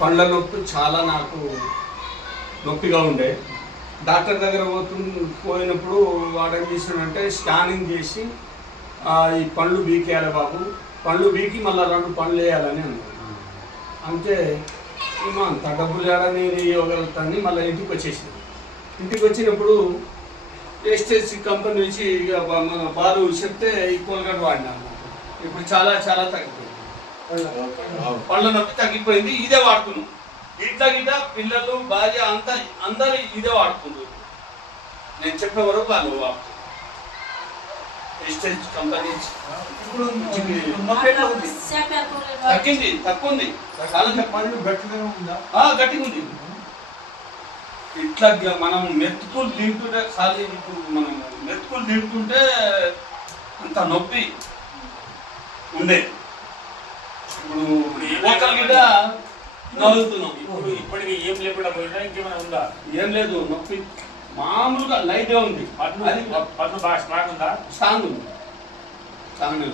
పండ్ల నొప్పి చాలా నాకు నొప్పిగా ఉండే. డాక్టర్ దగ్గర పోతు పోయినప్పుడు వాడు ఏం చేసినాడంటే స్కానింగ్ చేసి ఈ పండ్లు బీకేయాలి బాబు. పండ్లు బీకి మళ్ళీ రెండు పండ్లు వేయాలని అన్నాడు. అంటే ఏమో అంత డబ్బులు ఏడా నేను ఇవ్వగలుగుతాను మళ్ళీ ఇంటికి వచ్చేసింది ఇంటికి వచ్చినప్పుడు ఎస్టేసి కంపెనీ నుంచి ఇక మన బాలు చెప్తే ఈ కోల్గట్ వాడినా ఇప్పుడు చాలా చాలా తగ్గిపోయింది. పళ్ళ నొప్పి తగ్గిపోయింది ఇదే వాడుతున్నాం ఇట్లా గిట్ట పిల్లలు భార్య అంతా అందరు ఇదే వాడుతున్నారు నేను చెప్పే వరకు వాళ్ళు వాడుతున్నారు ఎస్టేజ్ కంపెనీ ఇప్పుడు నొప్పి ఎట్లా ఉంది? తగ్గింది తక్కువ ఉంది. గట్టిగా ఉంది. ఇట్లా మనం మెతుకులు తింటుంటే ఖాళీ ఇప్పుడు మనం మెతుకులు తింటుంటే అంత నొప్పి ఉండే. ఒక్కరి గిట్ట నవ్వుతున్నాం ఇప్పుడు ఇప్పటికి ఏం లేకుండా పోయినా ఇంకేమైనా ఉందా? ఏం లేదు నొప్పి. మామూలుగా లైట్గా ఉంది. పన్ను అది పన్ను బాగా స్ట్రాంగ్ ఉందా? స్ట్రాంగ్ ఉంది. స్ట్రాంగ్